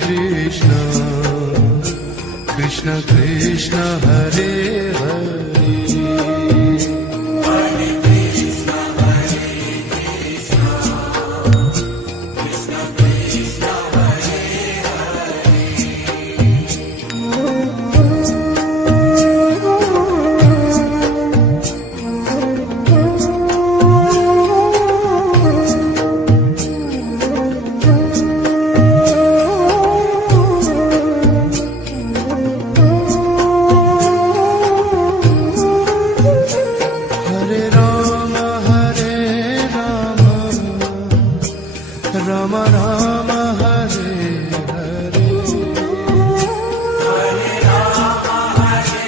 Krishna, Krishna Krishna Hare Hare. Rama Rama Hare Hare, Hare Rama Hare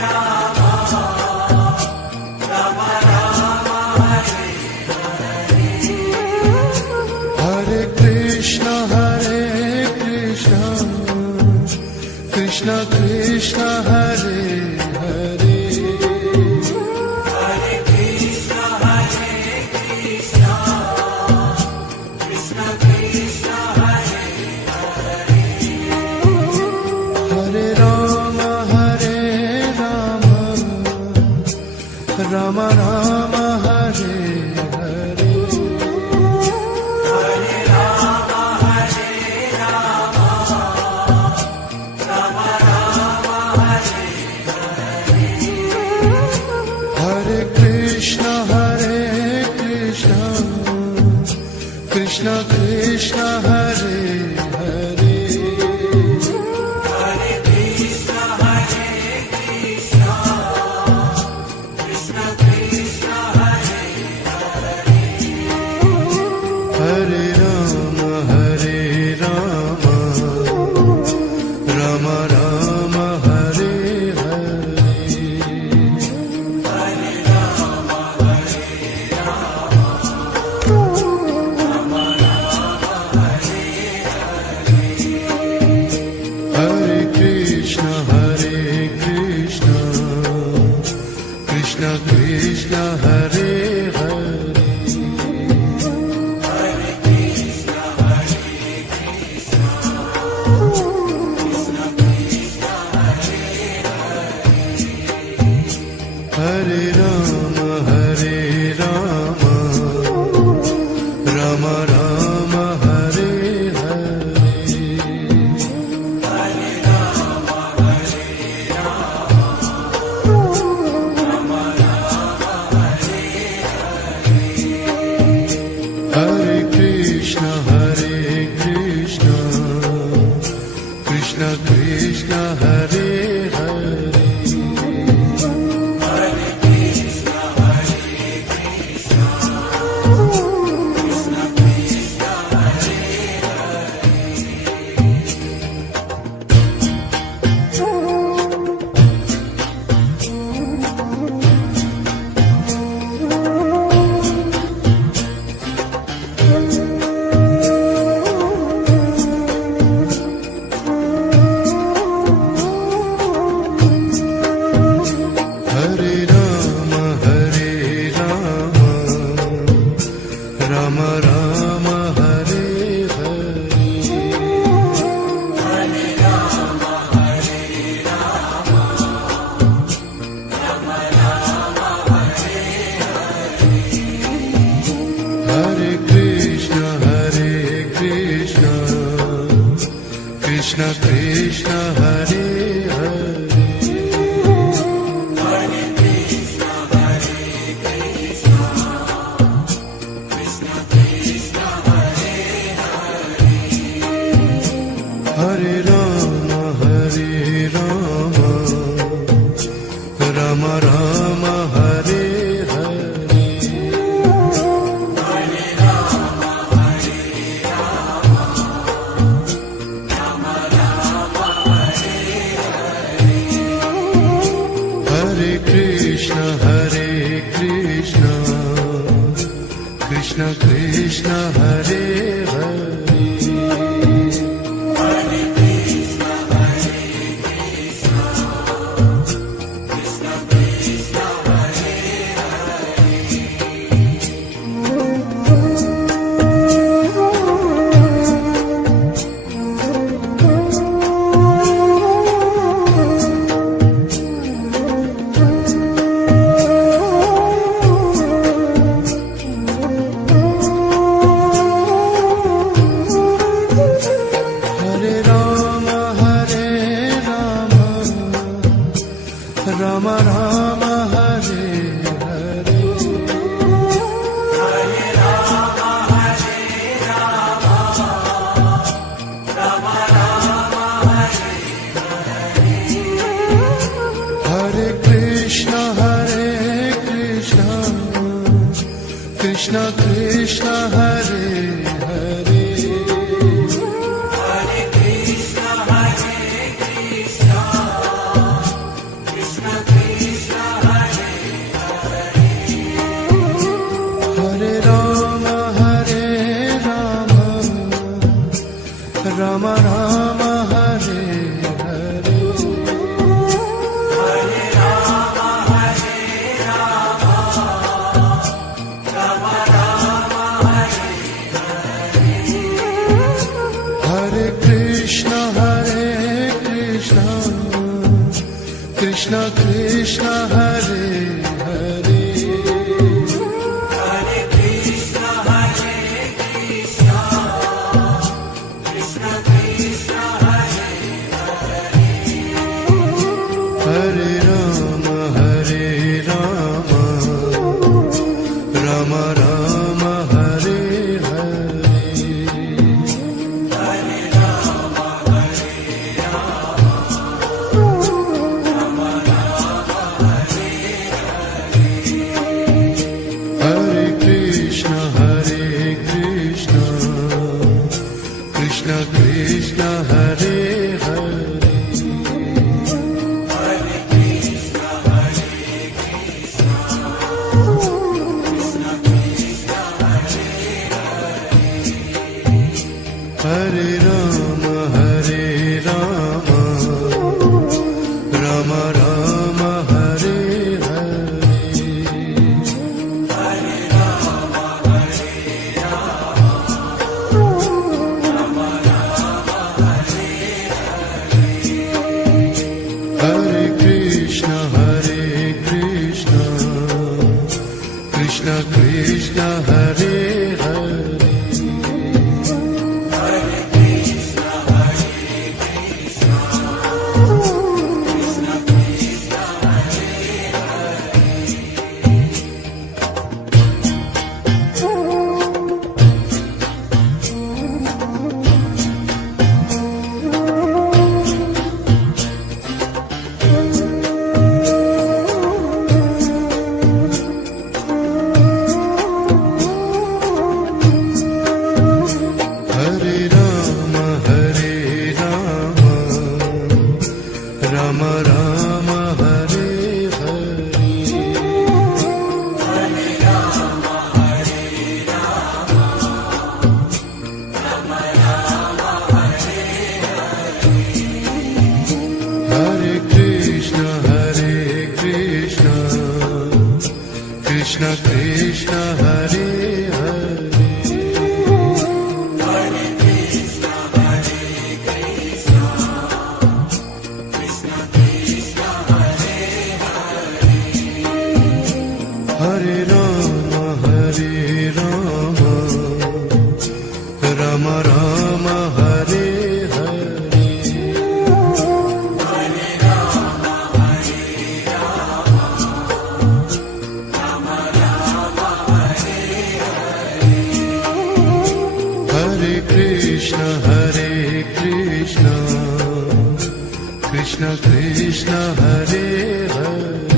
Rama, Rama Rama Hare Hare. Hare Krishna Krishna Krishna Hare Hare, Hare Krishna Krishna, Krishna Krishna Hare Hare. Hare Rama Rama Rama Hare Hare, Hare Rama Hare Rama, Rama Rama Hare Hare. Hare Krishna Krishna Krishna Hare Hare, Hare Krishna Krishna, Krishna Krishna Hare Hare. Hare Rama Rama Rama Hare Hare. Hare Rama Hare Rama, Rama Rama Hare Hare. Hare Krishna Krishna Krishna Hare Hare. Hare Krishna Krishna, Krishna Krishna Hare Hare. Hare Rama Rama Rama Hare Hare. Hare Rama Hare Rama, Rama Rama Hare Hare. Hare Krishna Krishna Krishna Hare Hare. Hare Krishna Krishna, Krishna Krishna Hare Hare Rama Rama Rama Hare Hare. Hare Rama Hare Rama, Rama Rama Hare Hare. Hare Krishna Krishna Krishna Hare Hare. Hare Krishna Krishna, Krishna Krishna Hare Hare. Hare Rama Rama Rama Hare Hare. Hare Rama Hare Rama, Rama Rama Hare Hare. Hare Krishna Krishna Krishna Hare Hare. Hare Krishna Krishna Hare Hare Hare Krishna Krishna Krishna Hare Hare Hare Rama Rama Rama Hare Hare Hare Rama Rama Rama Hare Hare Krishna Krishna Krishna Hare Hare Hare Krishna Krishna Krishna Hare Hare Rama Rama Rama Hare Hare Hare Rama Hare Krishna Krishna Krishna Hare Hare Hare Krishna Hare Rama Rama Rama Hare Hare Hare Krishna Krishna Krishna Hare Hare Hare Rama Rama Rama Hare Hare Hare Krishna Krishna Krishna Hare Hare Hare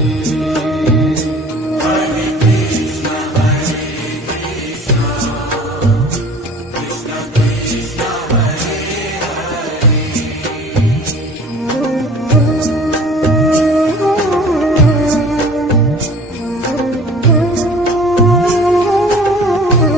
Rama Rama Rama Hare Hare Hare Krishna Krishna Krishna Hare Hare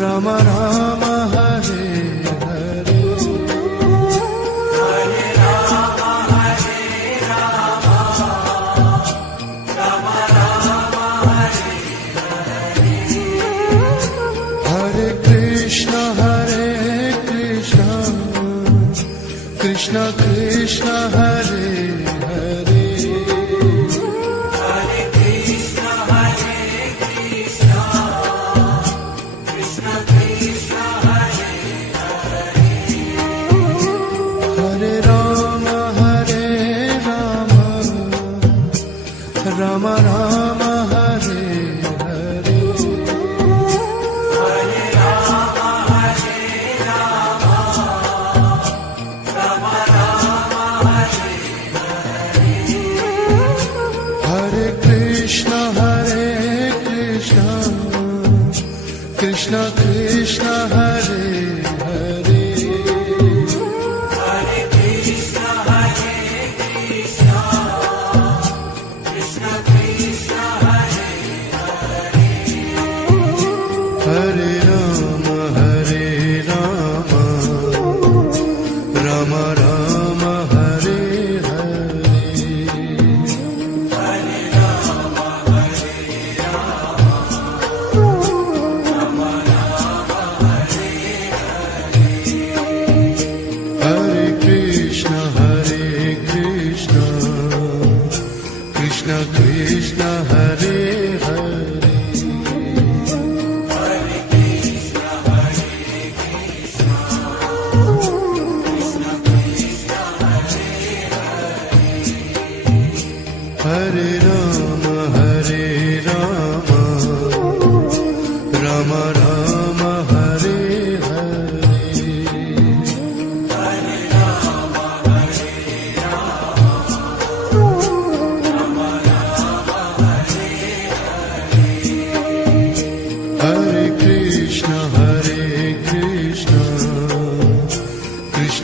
Rama Rama Hare Hare Hare Krishna Krishna Krishna Hare Hare Hare Rama Rama Rama Hare Hare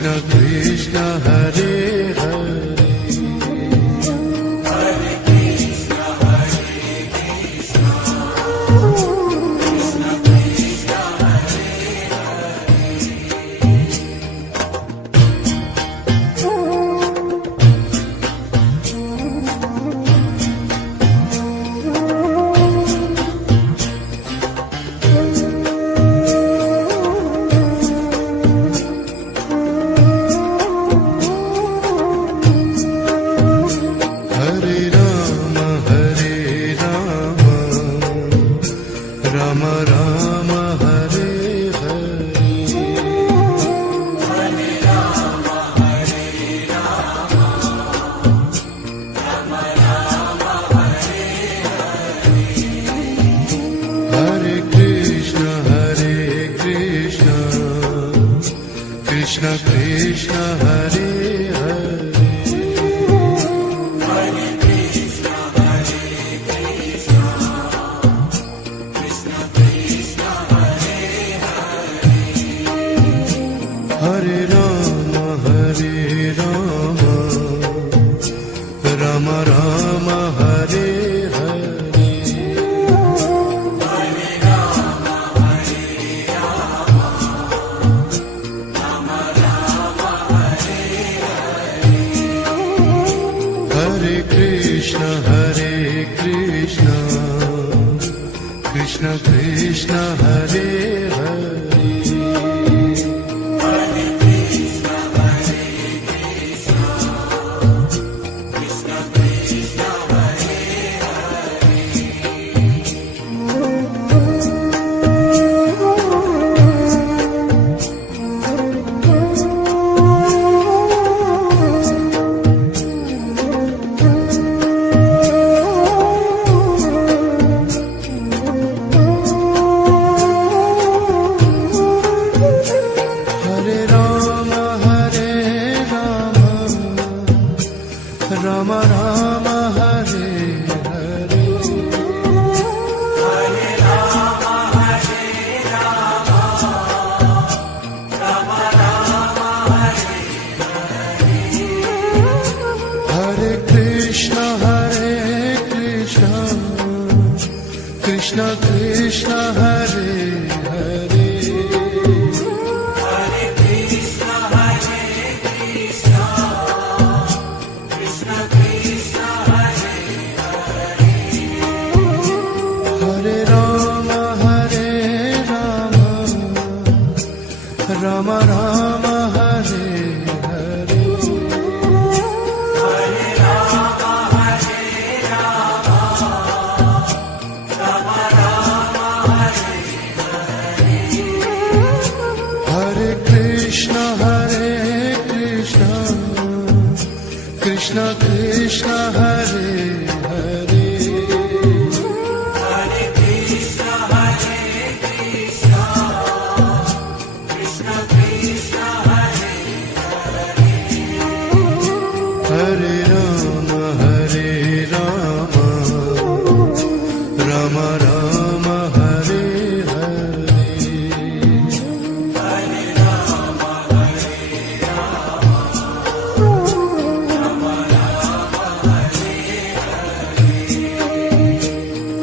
Krishna Krishna Hare Hare Krishna Krishna Hare Hare Hare Rama Rama Rama Hare Hare Hare Krishna Krishna Krishna Hare Hare Rama Rama Hare Hare Hare Rama Hare Rama Rama Rama Hare Hare Krishna Krishna Krishna Hare Hare Rama Rama Hare Hare Hare Rama Hare Rama Rama Rama Hare Hare Krishna Krishna Krishna Hare Hare Hare Rama Rama Rama Hare Hare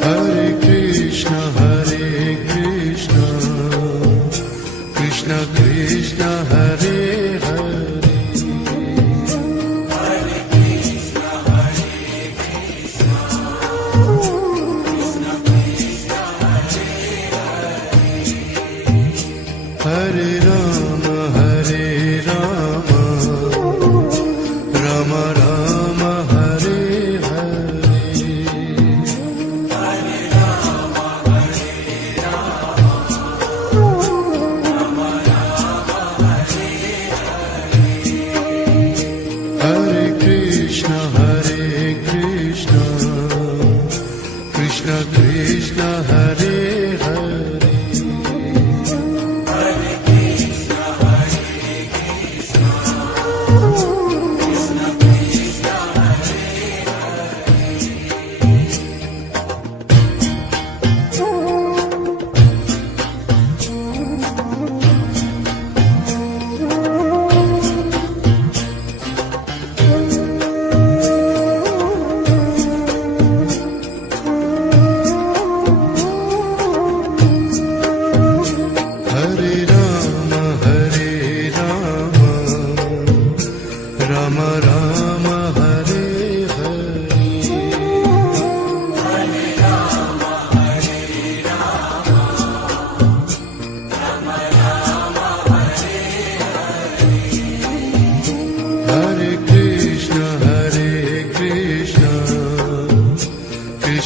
Hare Krishna Krishna Krishna Hare Hare Hare Rama Rama Rama Hare Hare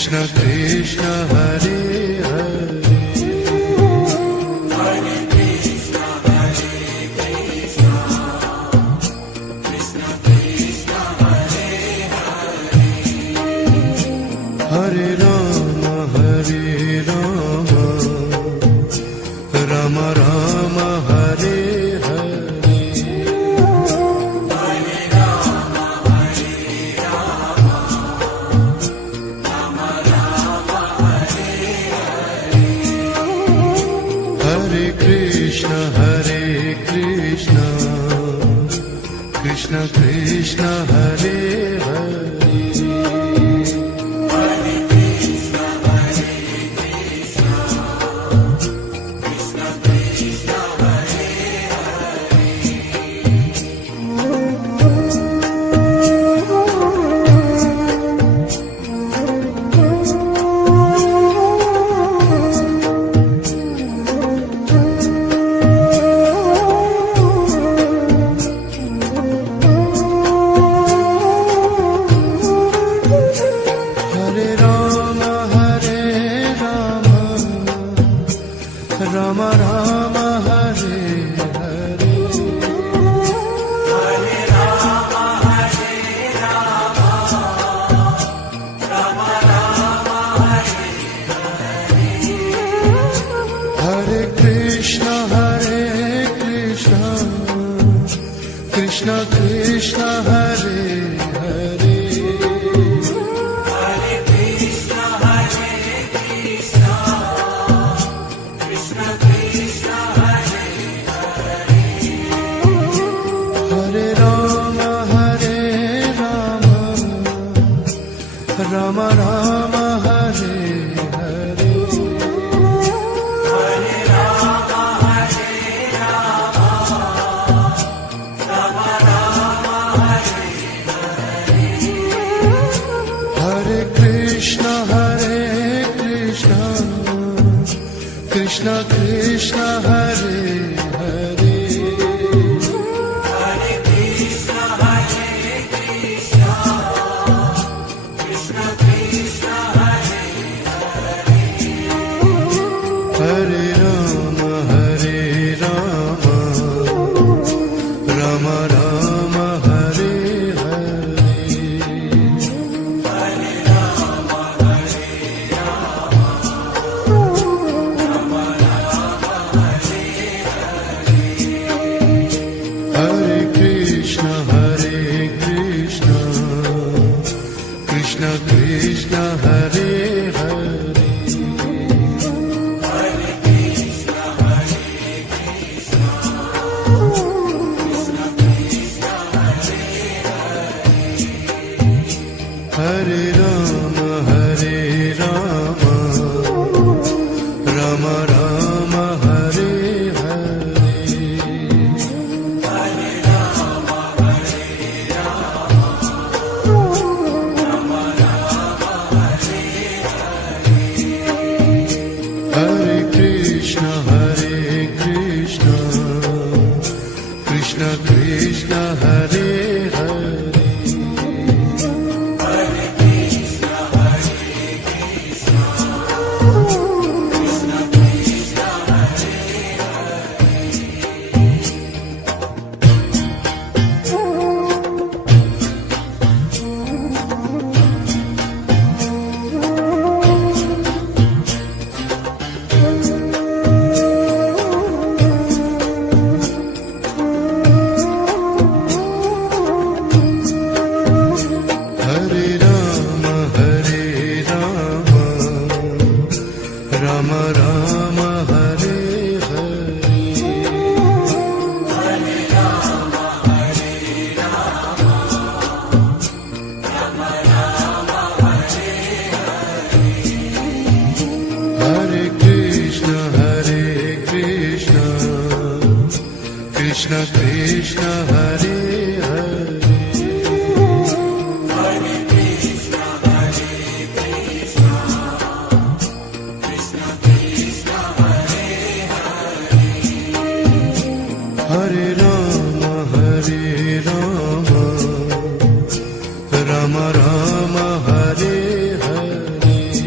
Krishna Krishna Hare Hare Hare Ram Ram Ram Hare Hare Hare Krishna Krishna Krishna Hare Hare Ram Ram Hare Hare Hare Krishna Krishna Krishna Hare Hare Ram Ram Hare Hare Hare Krishna Krishna Krishna Hare Hare Hare Ram Ram Ram Hare Hare Hare Krishna Krishna Krishna Hare Hare Hare Ram Ram Ram Hare Hare Hare Krishna Krishna Krishna Hare Hare Ram Ram Hare Hare Hare Krishna Krishna Krishna Hare Hare Hare Ram Ram Ram Hare Hare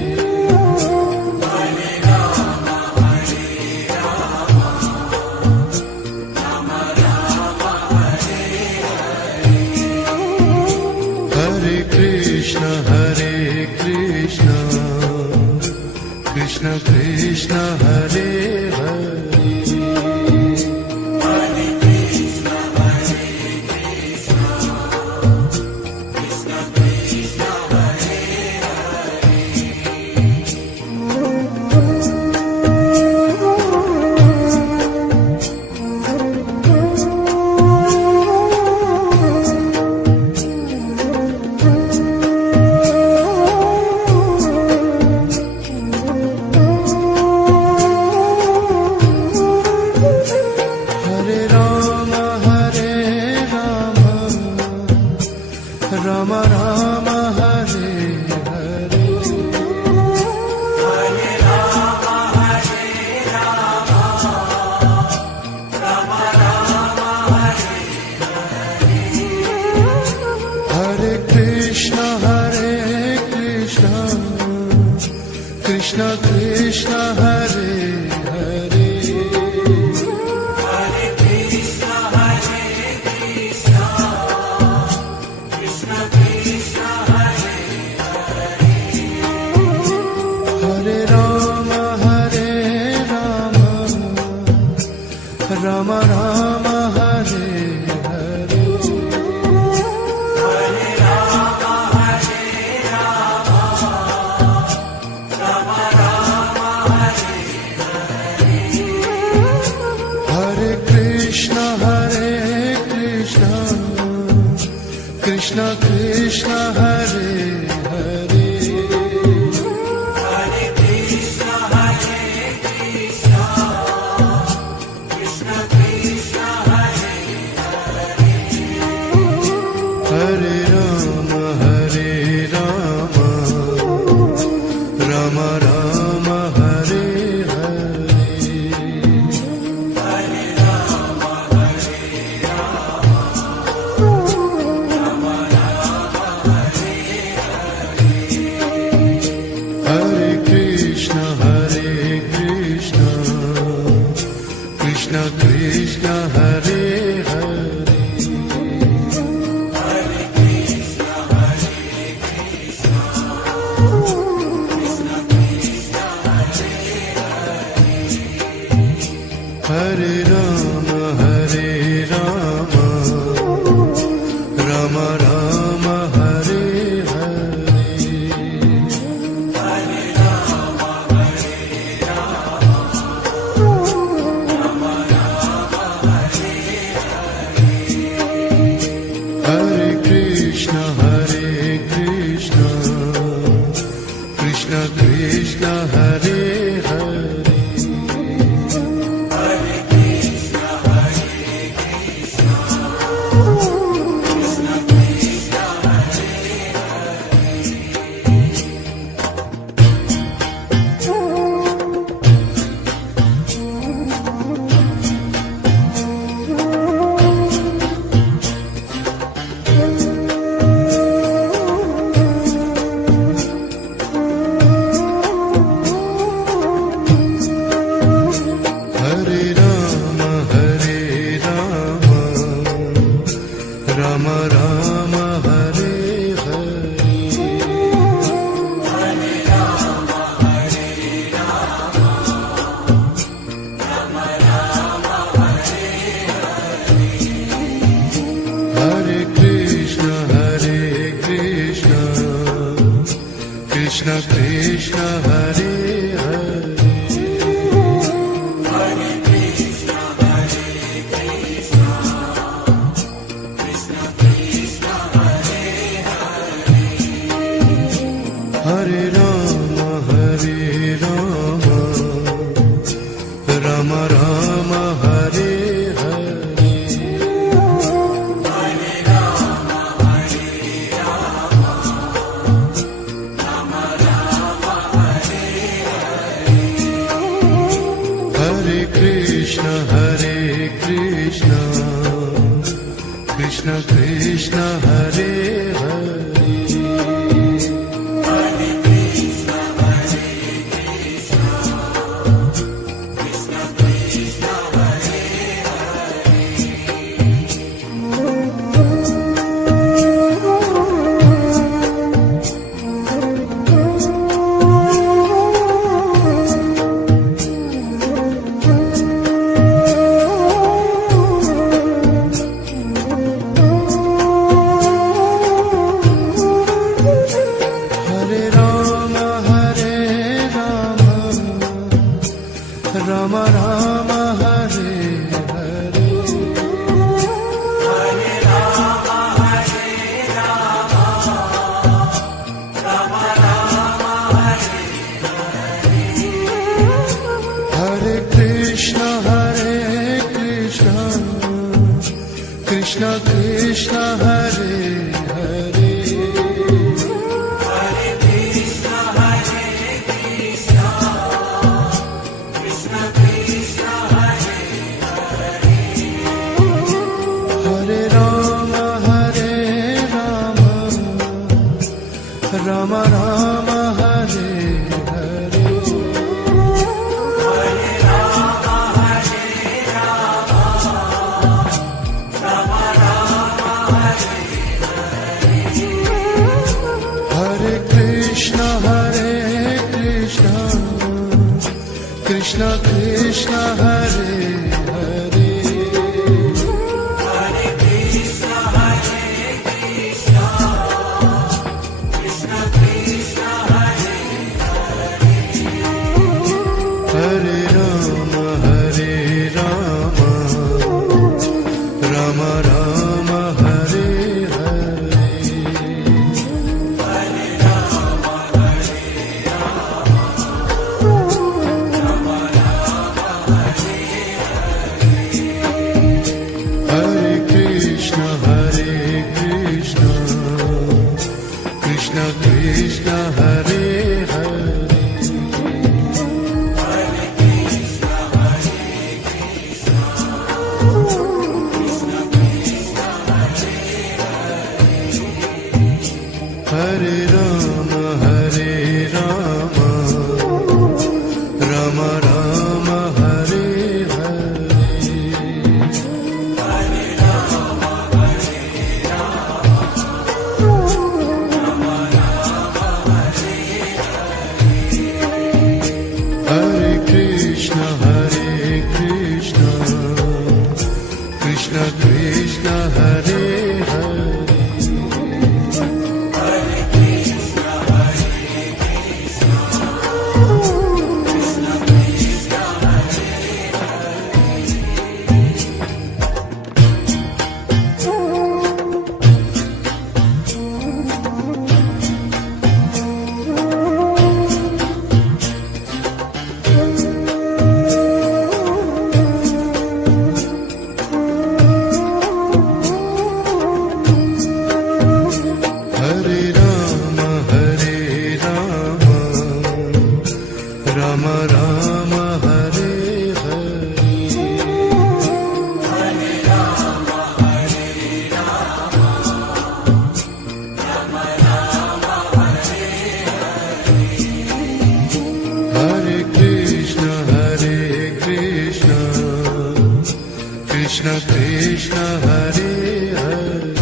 Hare Krishna, Krishna Krishna, Hare Hare. Hare Rama, Rama Rama, Hare Hare. Hare Krishna, Krishna Krishna, Hare Hare. Hare Rama, Rama Rama, Hare Hare. Hare Krishna, Krishna Krishna, Hare Hare. Hare Rama, Rama Rama, Hare Hare. Hare Krishna, Krishna Krishna, Hare Hare. Hare Rama, Rama Rama, Hare Hare. Hare Krishna, Krishna Krishna, Hare Hare. Hare Rama, Rama Rama, Hare Hare. Hare Krishna, Krishna Krishna, Hare Hare. Rama Rama, Hare Hare. Hare Krishna, Krishna Krishna, Hare Hare. Rama Rama Hare Hare Hare Krishna Krishna Krishna Hare Hare Hare Rama Rama Rama Hare Hare Hare Krishna Krishna Krishna Hare Hare Hare Rama Rama Rama Hare Hare Hare Krishna Krishna Krishna Hare Hare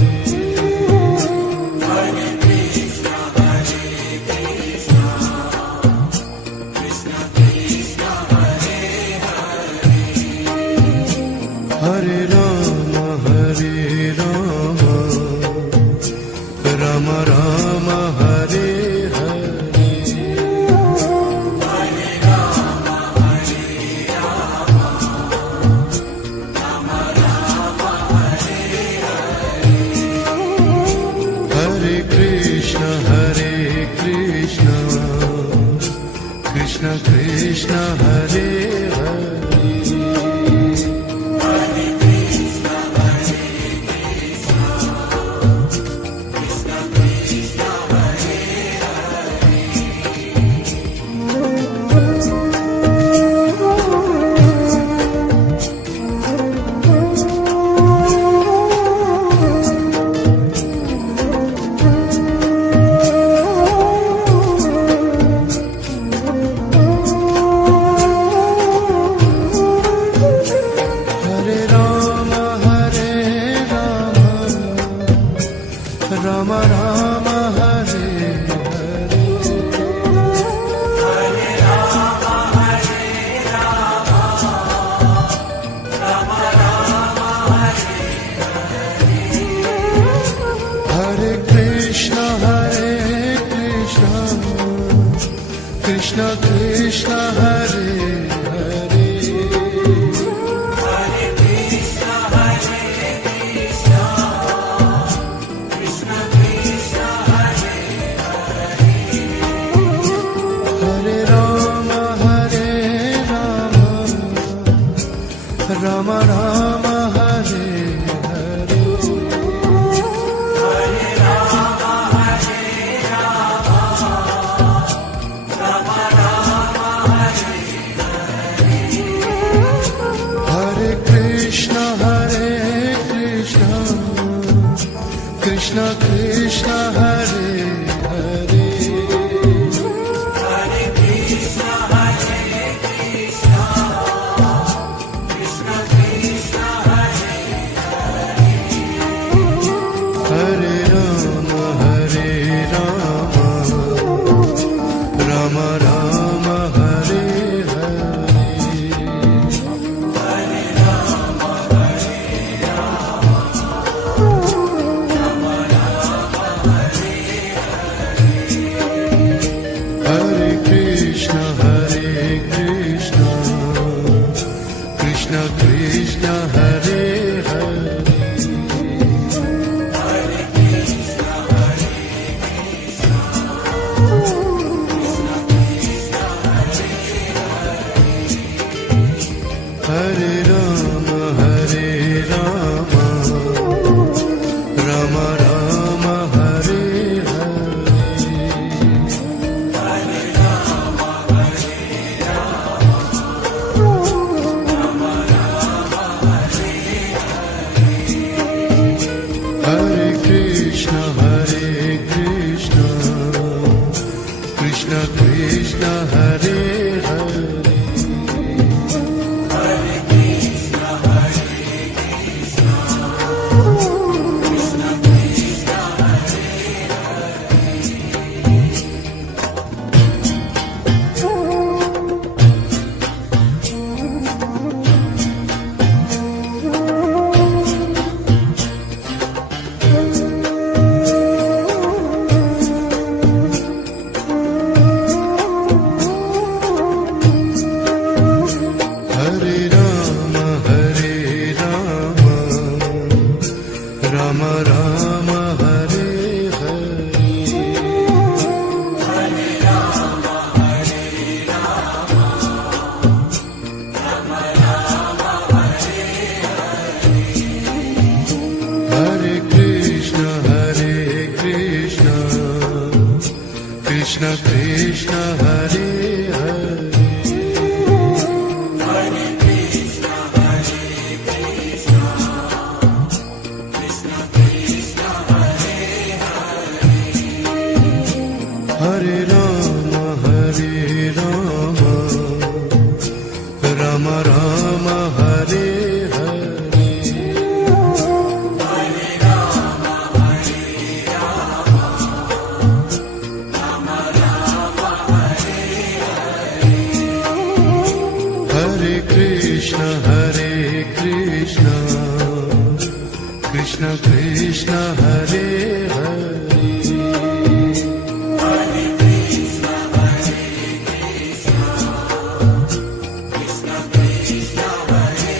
Hare Rama Rama Rama Hare Hare Hare Krishna Krishna Krishna Hare Hare Rama Rama Hare Hare Hare Krishna Krishna Krishna Hare Hare Hare Rama Rama Rama Hare Hare Hare Krishna Krishna Krishna Hare Hare Hare Rama Rama Rama Hare Hare Ram Ram Hare Hare Hare Ram Ram Ram Hare Hare Krishna Krishna Krishna Hare Hare Hare Krishna Krishna Krishna Hare Hare Ram Ram Ram Hare Hare Hare Ram Ram Ram Hare Hare Krishna Krishna Krishna Hare Hare Hare Krishna Krishna Krishna Hare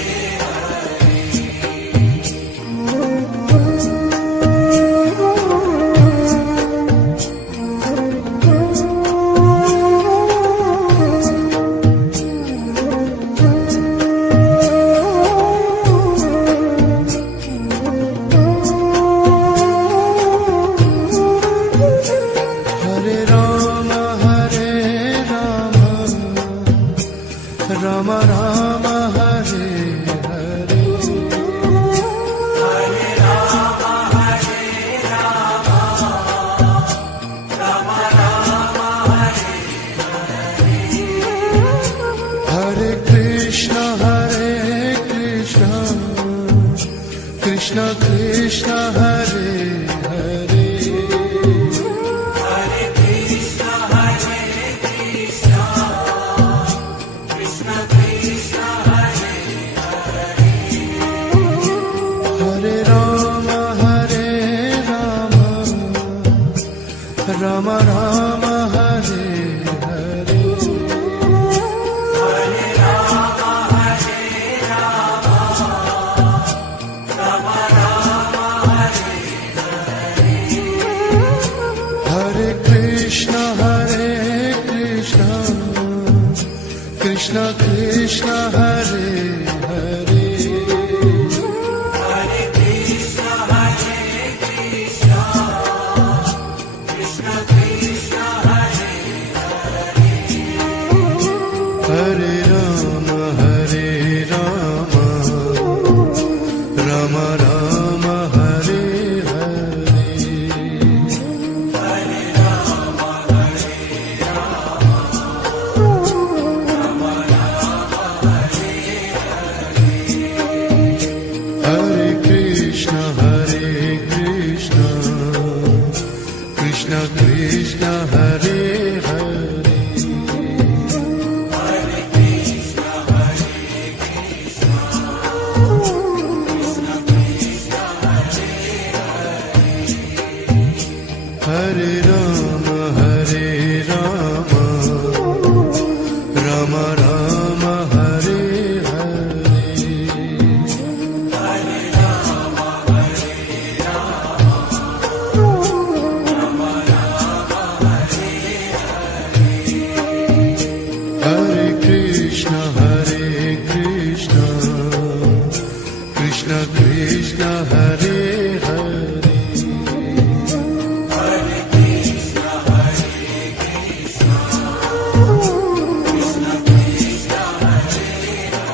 Hare Ram Ram Ram Hare Hare Hare Ram Ram Ram Hare Hare Krishna Krishna Krishna Hare Hare Hare Krishna Krishna Krishna Hare Hare Ram Ram Ram Hare Hare Hare Ram Ram Ram Hare Hare Krishna Krishna Krishna Hare Hare Hare Krishna Krishna Krishna Hare Hare Ram Ram Ram Hare Hare Hare Ram Hare Krishna Krishna Krishna Hare Hare Hare Krishna Krishna Krishna Hare Hare Ram Ram Ram Hare Hare Hare Ram Hare Krishna Krishna Krishna Hare Hare Hare Krishna Krishna Krishna Hare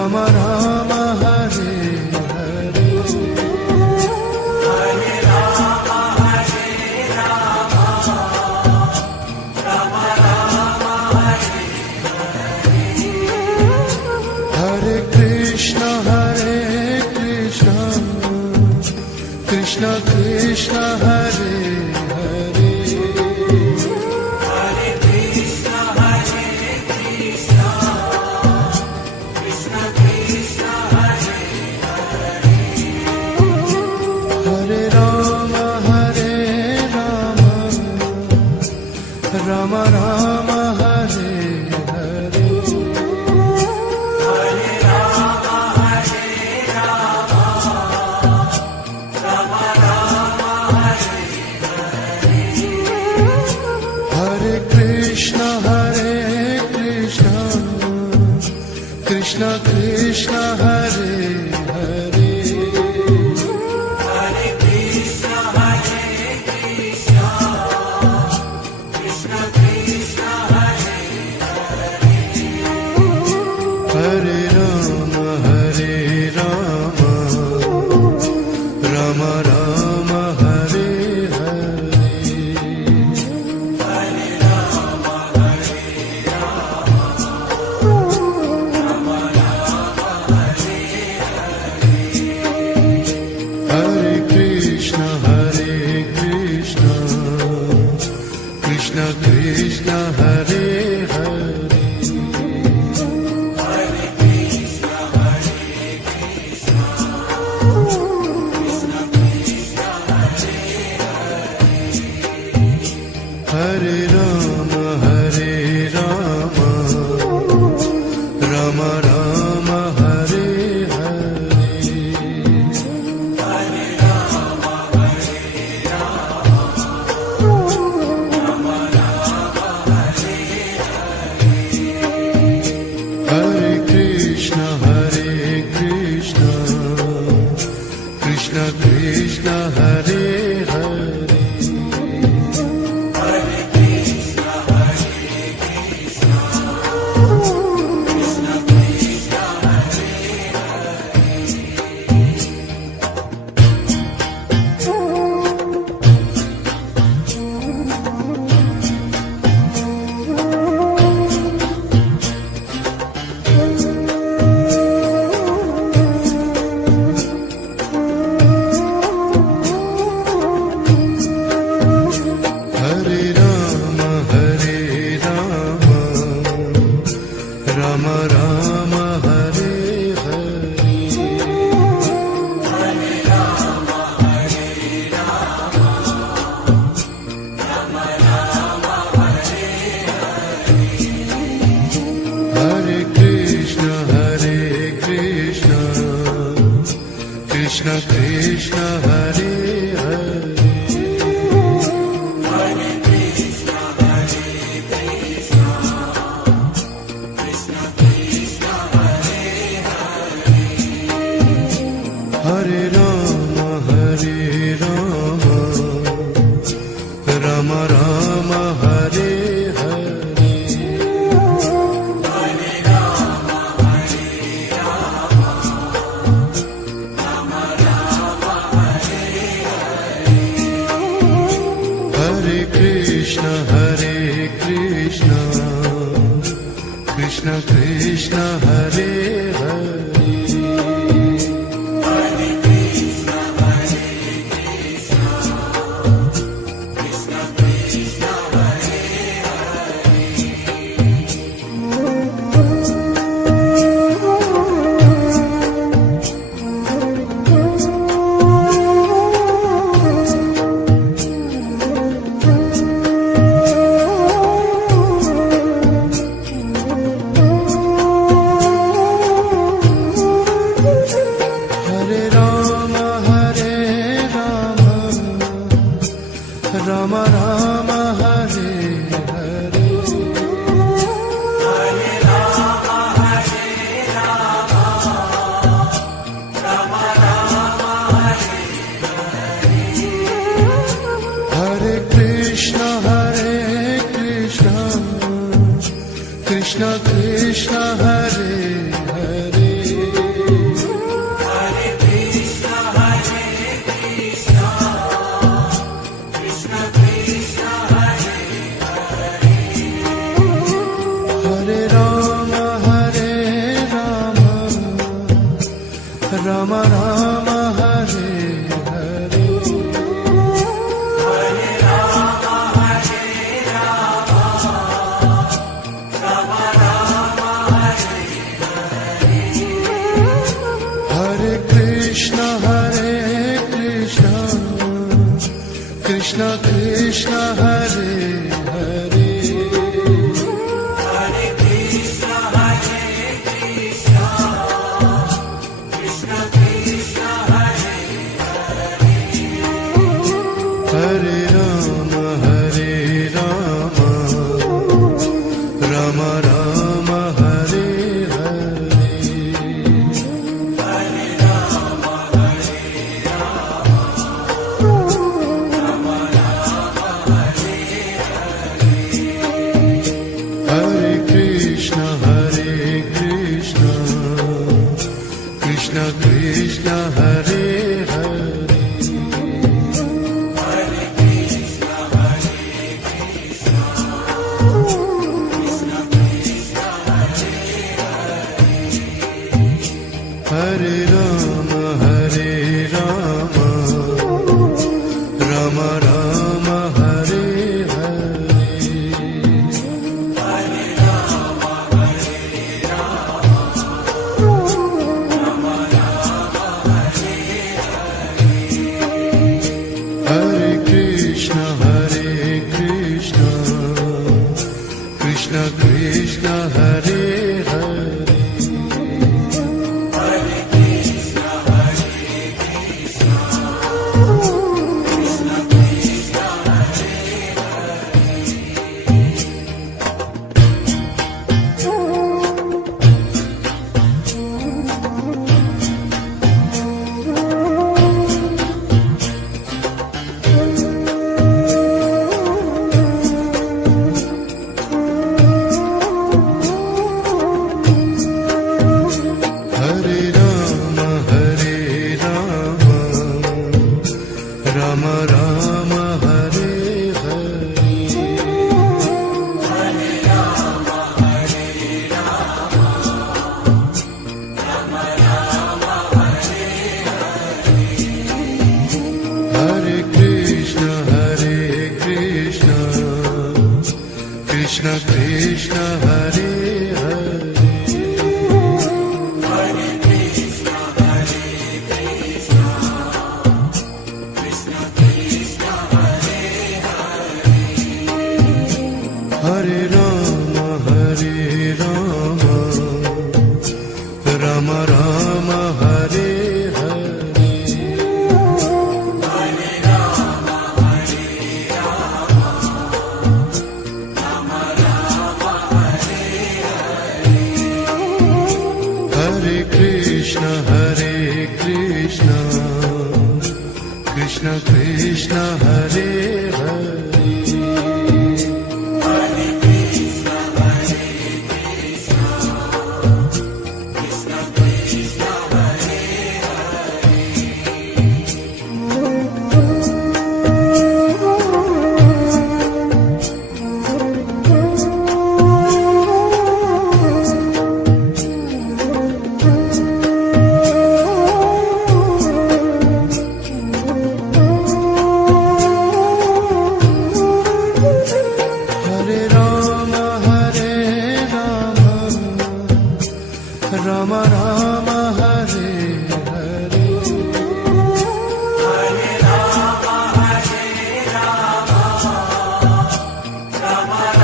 Rama Rama Hare Hare Hare Rama Hare Rama Rama Rama Hare Hare Krishna Krishna Krishna Hare Hare Hare Krishna Hare Krishna Krishna Krishna Hare Hare Rama Rama Rama Hare Hare Hare Rama Hare Rama Rama Rama Hare Hare Krishna Krishna Krishna Hare Hare Hare Krishna Hare Krishna Krishna Krishna Hare Hare Rama Rama Rama Hare Hare Hare Rama Hare Rama Rama Rama Hare Hare Krishna Krishna Krishna Hare Hare Hare Krishna Hare Krishna Krishna Krishna Hare Hare Rama Rama Rama Hare Hare Hare Rama Hare Rama Rama Rama Hare Hare Krishna Krishna Krishna Hare Hare Hare Krishna Hare Krishna Krishna Krishna Hare Hare Rama Rama Rama Hare Hare Hare Rama Hare Rama Rama Rama Hare Hare Krishna Krishna Krishna Hare Hare Hare Krishna Hare Krishna Krishna Krishna Hare Hare Rama Rama Rama Hare Hare Hare Rama Hare Rama Rama Rama Hare Hare Krishna Krishna Krishna Hare Hare Hare Krishna Hare Krishna Krishna Krishna Hare Hare Rama Rama Rama Hare Hare Hare Rama Hare Rama Rama Rama Hare Hare Krishna Krishna Krishna Hare Hare Hare Rama, Hare Rama, Rama Rama, Hare Hare. Hare Krishna, Krishna Krishna, Hare Hare. Hare Rama, Hare Rama, Rama Rama, Hare Hare. Hare Krishna, Krishna Krishna, Hare Hare. Hare Rama, Hare Rama, Rama Rama, Hare Hare. Hare Krishna, Krishna Krishna, Hare Hare. Hare Rama, Hare Rama,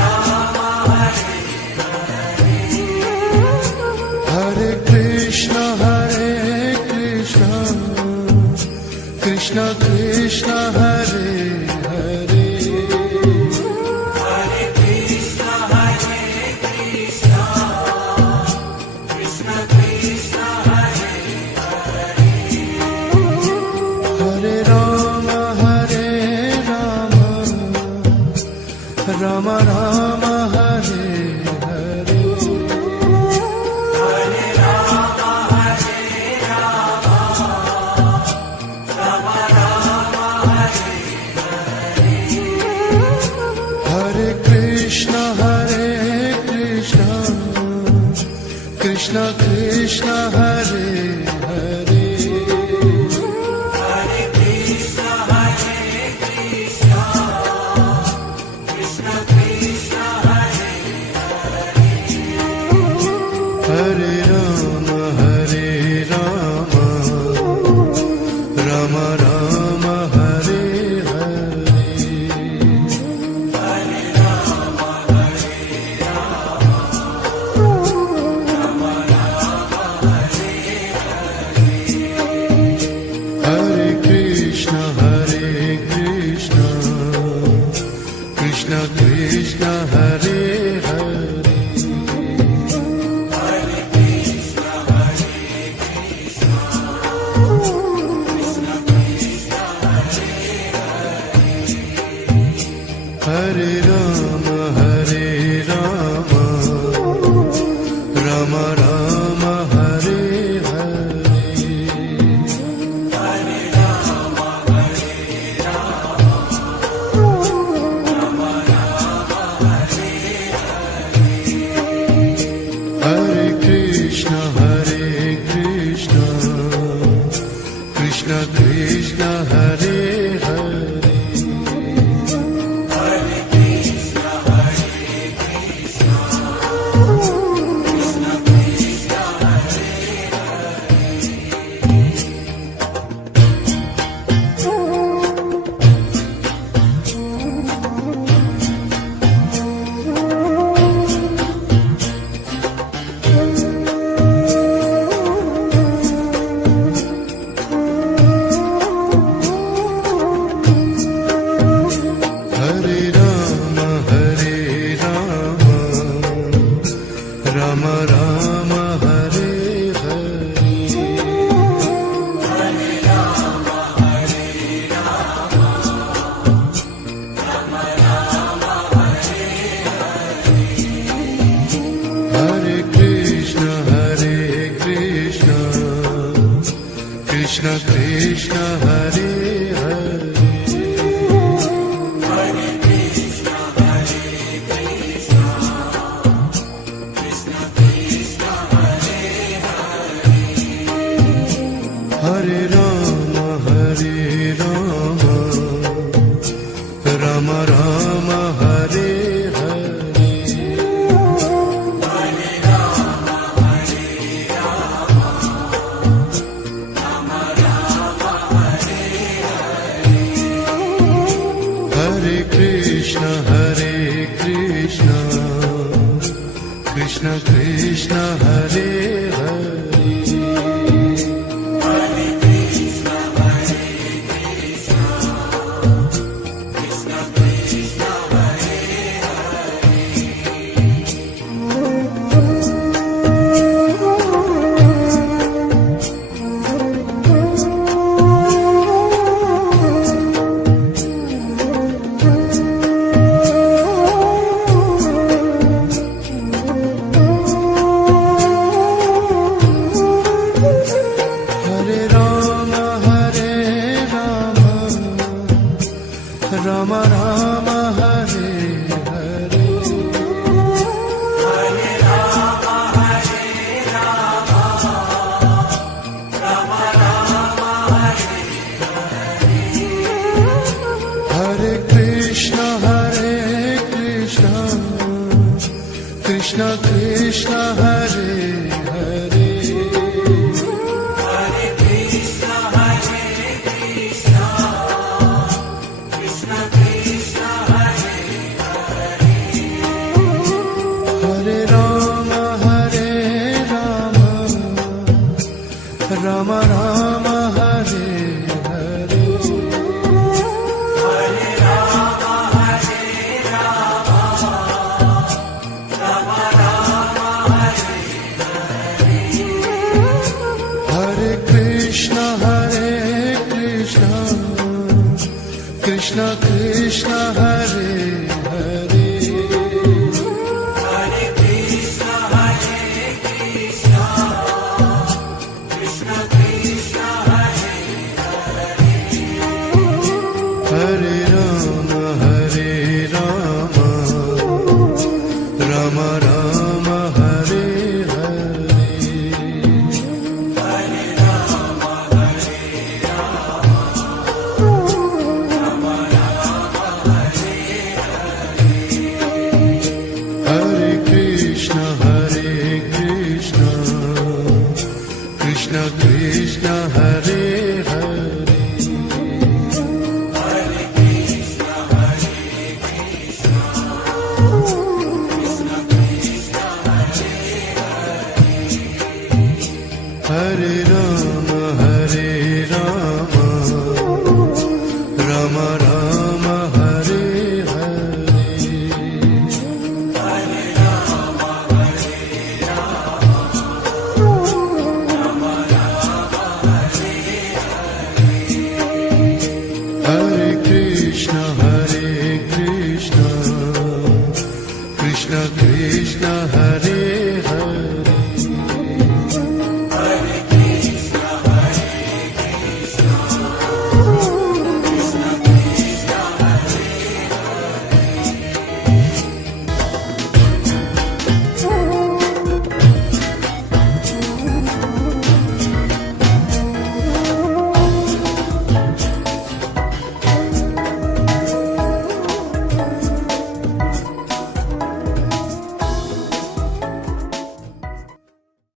Rama Rama, Hare Hare. Hare Krishna, Krishna Krishna, Hare Hare. Hare Rama, Hare Rama, Rama Rama, Hare Hare. Hare Krishna, Krishna Krishna, Hare Hare. Hare Rama, Hare Rama, Rama Rama, Hare Hare. Hare Krishna, Krishna Krishna, Hare Hare. Hare Rama, Hare Rama, Rama Rama, Hare Hare. Hare Krishna, Krishna Krishna Hare Hare Hare Krishna, Hare Krishna, Krishna Krishna, Hare Hare. Hare Rama Rama Rama Hare Hare Hare Rama, Hare Rama, Rama Rama, Hare Hare. Hare Krishna Krishna Krishna Hare Hare Hare Krishna, Hare Krishna, Krishna Krishna, Hare Hare Rama Rama Rama Hare Hare Hare Rama, Hare Rama, Rama Rama, Hare Hare Krishna Krishna Krishna Hare Hare Hare Krishna, Hare Krishna, Krishna Krishna, Hare Hare Rama Rama Rama Hare Hare Hare Rama, Hare Rama, Rama Rama, Hare Hare Krishna Krishna Krishna Hare Hare Hare Krishna, Hare Krishna, Krishna Krishna, Hare Hare Rama Rama Rama Hare Hare Hare Rama, Hare Rama, Rama Rama, Hare Hare Krishna Krishna Krishna Hare Hare Hare Krishna, Hare Krishna, Krishna Krishna, Hare Hare